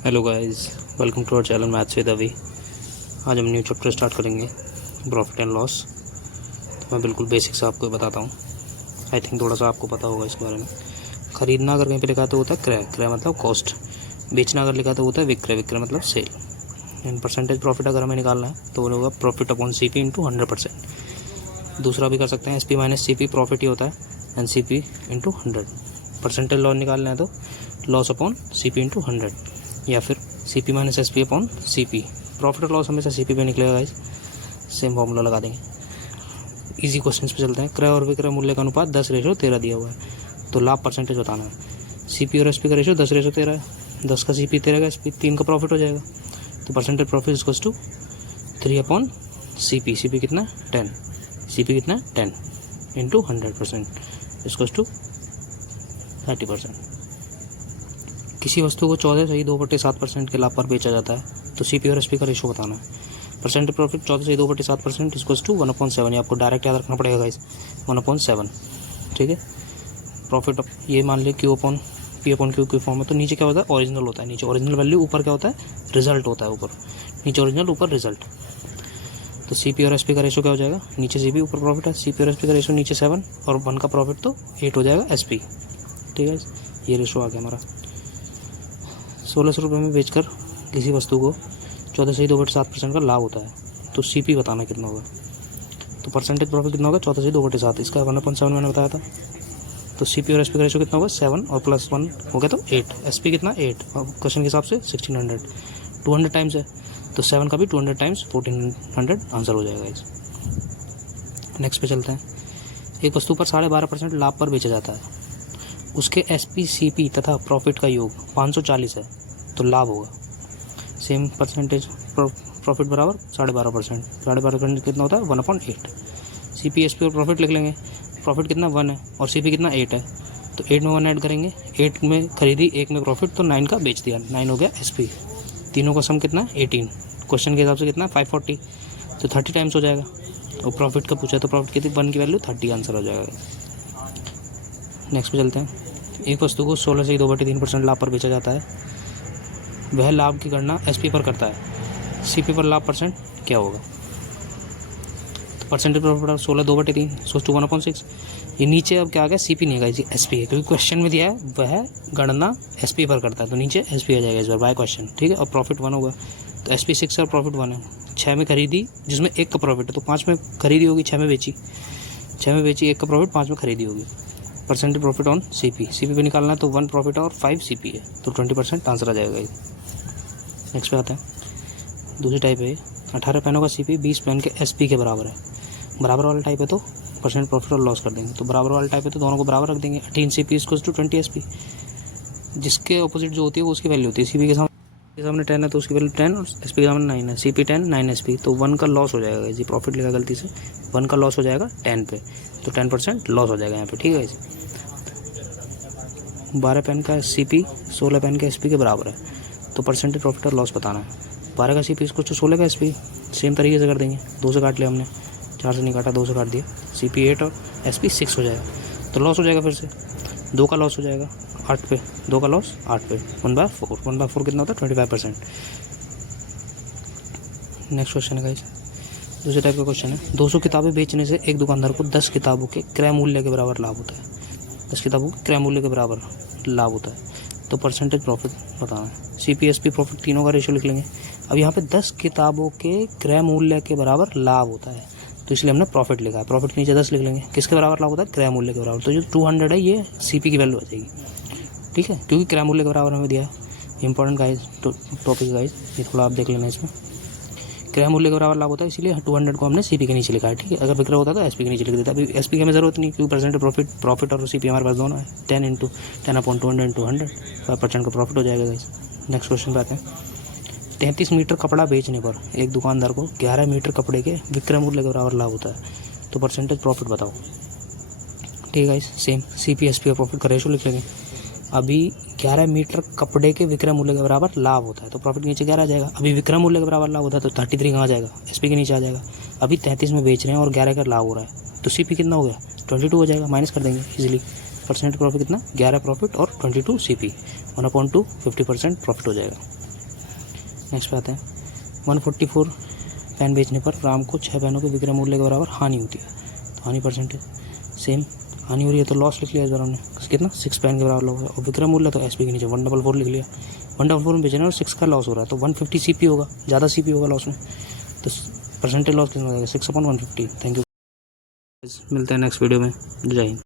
Hello guys, welcome to our channel maths with Abhi. आज हम new chapter start करेंगे, profit and loss. तो मैं बिल्कुल बेसिक से आपको बताता हूँ। आई थिंक थोड़ा सा आपको पता होगा इसके बारे में। खरीदना अगर कहीं पे लिखा तो होता है क्रय, क्रय मतलब कॉस्ट। बेचना अगर लिखा तो होता है विक्रय, विक्रय मतलब सेल। एंड परसेंटेज प्रॉफिट अगर हमें निकालना है तो वो होगा profit upon C P into 100%। दूसरा भी कर सकते हैं, S P minus C P, profit ही होता है, and C P into 100। Percentage loss निकालना है तो loss upon C P into 100, या फिर C P minus S P upon C P. Profit और लॉस हमेशा सी पी पे निकलेगा गाइस। सेम फॉर्मूला लगा देंगे। इजी क्वेश्चन पे चलते हैं। क्रय और विक्रय मूल्य का अनुपात 10:13 दिया हुआ है, तो लाभ परसेंटेज बताना है। सी पी और एस पी का रेशो 10:13 है। 10 का सी पी, 13 का एस पी, 3 का प्रॉफिट हो जाएगा। तो percentage profit equals to 3 upon C P. C P कितना 10, सी पी कितना 10 इंटू 100% इक्वल्स टू 30%। किसी वस्तु को 14.2/7% के लाभ पर बेचा जाता है तो सी पी और एस पी का रेशो बताना है। Percentage profit 14.2/7% equals to 1/7। ये आपको डायरेक्ट याद रखना पड़ेगा गाइस, 1/7। ठीक है। प्रॉफिट ये मान लिया Q upon P upon Q form में, तो नीचे क्या होता है ओरिजिनल होता है, नीचे ओरिजिनल वैल्यू, ऊपर क्या होता है रिजल्ट होता है, ऊपर नीचे ओरिजिनल ऊपर रिजल्ट। तो सी पी और एस पी का रेशो क्या हो जाएगा, नीचे सी पी ऊपर प्रॉफिट है, सी पी और एस पी का रेशो नीचे 7 और 1 का प्रॉफिट तो 8 हो जाएगा एस पी। ठीक है, ये रेशो आ गया हमारा। 1600 रुपये में बेचकर किसी वस्तु को 14.2/7% का लाभ होता है, तो सी पी बताना कितना होगा। तो परसेंटेज प्रॉफिट कितना होगा 14.2/7, इसका 1/7 मैंने बताया था। तो सी पी और एस पी का रेशो कितना होगा 7 और प्लस 1 हो गया तो 8। एस पी कितना 8, और क्वेश्चन के हिसाब से 1600, 200 टाइम्स है, तो 7 का भी 200 टाइम्स 1400 आंसर हो जाएगा इस। नेक्स्ट पे चलते हैं। एक वस्तु पर 12.5% लाभ पर बेचा जाता है, उसके एस पी, सी पी तथा प्रॉफिट का योग 540 है, तो लाभ होगा। सेम परसेंटेज प्रॉफिट बराबर 12.5%। 12.5% कितना होता है 1/8। सी पी, एस पी और प्रॉफिट लिख लेंगे। प्रॉफिट कितना 1 है और सी पी कितना 8 है, तो 8 में 1 ऐड करेंगे। 8 में खरीदी, 1 में प्रॉफिट, तो 9 का बेच दिया, 9 हो गया एस पी। तीनों का सम कितना 18। क्वेश्चन के हिसाब से कितना 540, तो 30 टाइम्स हो जाएगा। और प्रॉफिट का पूछा तो प्रॉफिट कितनी, 1 की वैल्यू 30 आंसर हो जाएगा। नेक्स्ट पे चलते हैं। एक वस्तु को 16.2/3% लाभ पर बेचा जाता है, वह लाभ की गणना एस पी पर करता है, सी पी पर लाभ परसेंट क्या होगा। तो परसेंटेज प्रॉफिट 16/2/3 सोच टू 1/6। ये नीचे अब क्या आ गया, सी पी नहीं आएगा, एस पी है, क्योंकि क्वेश्चन में दिया है वह गणना एस पी पर करता है, तो नीचे एस पी आ जाएगा इस बार बाय क्वेश्चन। ठीक है, और प्रॉफिट 1 होगा, तो एस पी 6 और प्रॉफिट 1 है। 6 में खरीदी जिसमें 1 का प्रॉफिट है, तो 5 में खरीदी होगी, 6 में बेची, 6 में बेची, 1 का प्रॉफिट, 5 में खरीदी होगी। Percentage profit on C P, C P पे निकालना है तो 1 प्रॉफिट और 5 सी पी है, तो 20% आंसर आ जाएगा। नेक्स्ट पे आते हैं। दूसरी टाइप है 18 पेनों का सी पी 20 पेन के एस पी के बराबर है। बराबर वाला टाइप है तो परसेंट प्रॉफिट और लॉस कर देंगे, तो बराबर वाला टाइप है तो दोनों को बराबर रख देंगे। 18 C P equals to 20 S P. जिसके ऑपोजिट जो होती है वो उसकी वैल्यू होती है। सी पी के सामने 10 है तो उसकी वैल्यू 10, और एस पी के सामने 9 है, सी पी 10, 9 एस पी, तो 1 का लॉस हो जाएगा। जी प्रॉफिट लिखा गलती से, 1 का लॉस हो जाएगा 10 पे, तो 10% लॉस हो जाएगा यहाँ पे। ठीक है, 12 पेन का सी पी 16 पेन के एस पी के बराबर है, तो परसेंटेज प्रॉफिट और लॉस बताना है। 12 का सी पी इसको 16 का एस पी, सेम तरीके से कर देंगे। 2 से काट लिया हमने, 4 से नहीं काटा, 2 से काट दिया। सी पी 8 और एस पी 6 हो जाएगा, तो लॉस हो जाएगा फिर से 2 का लॉस हो जाएगा 8 पे, 2 का लॉस 8 पे, 1/4। 1/4 कितना होता है 25%। नेक्स्ट क्वेश्चन है गाइस, दूसरे टाइप का क्वेश्चन है। 200 किताबें बेचने से एक दुकानदार को 10 किताबों के क्रय मूल्य के बराबर लाभ होता है। 10 किताबों के क्रय मूल्य के बराबर लाभ होता है, तो परसेंटेज प्रॉफिट बताना है। C P, S P, profit तीनों का रेशो लिख लेंगे। अब यहाँ पे 10 किताबों के क्रय मूल्य के बराबर लाभ होता है, तो इसलिए हमने प्रॉफिट लिखा है। प्रॉफिट के नीचे 10 लिख लेंगे। किसके बराबर लाभ होता है, क्रय मूल्य के बराबर, तो जो 200 है ये सी पी की वैल्यू आ जाएगी। ठीक है, क्योंकि क्रय मूल्य के बराबर हमें दिया है। इंपॉर्टेंट गाइस टॉपिक गाइस, ये थोड़ा आप देख लेना। इसमें क्रय मूल्य के बराबर लाभ होता है, इसलिए 200 को हमने सी पी के नीचे लिखा है। ठीक है, अगर विक्रय होता तो एस पी के नीचे लिख देता। अभी एस पी की हमें जरूरत नहीं, क्योंकि परसेंटेज प्रॉफिट और सी पी हमारे पास दोनों है। 10/200 इंटू 100, 5% का प्रॉफिट हो जाएगा गाइस। नेक्स्ट क्वेश्चन पे आते हैं। 33 मीटर कपड़ा बेचने पर एक दुकानदार को 11 मीटर कपड़े के विक्रय मूल्य के बराबर लाभ होता है, तो परसेंटेज प्रॉफिट बताओ। ठीक है guys, same C P, S P और प्रॉफिट का रेशो लिख लेंगे। अभी 11 मीटर कपड़े के विक्रय मूल्य के बराबर लाभ होता है, तो प्रॉफिट नीचे 11 आ जाएगा। अभी विक्रय मूल्य के बराबर लाभ होता है तो 33 कहाँ आ जाएगा, एस पी के नीचे आ जाएगा। अभी 33 में बेच रहे हैं और 11 का लाभ हो रहा है, तो सी पी कितना हो गया 22 हो जाएगा, माइनस कर देंगे इजीली। परसेंट प्रॉफिट कितना 11 प्रॉफिट और 22 सी पी, 1/2 50% प्रॉफिट हो जाएगा। नेक्स्ट पे आते हैं 144 पेन बेचने पर राम को 6 पेनों के विक्रय मूल्य के बराबर हानि होती है। तो हानि परसेंटेज सेम, हानि हो रही है तो लॉस लिख लिया इस बार हमने, कितना 6 पेन के बराबर लॉस है। और विक्रय मूल्य तो एसपी के नीचे 144 लिख लिया, 144 में बेचना और 6 का लॉस हो रहा है तो 150 सीपी होगा, ज़्यादा सीपी होगा लॉस में। तो परसेंटेज लॉस कितना हो जाएगा 6/150। थैंक यू, मिलते हैं नेक्स्ट वीडियो में। जय हिंद।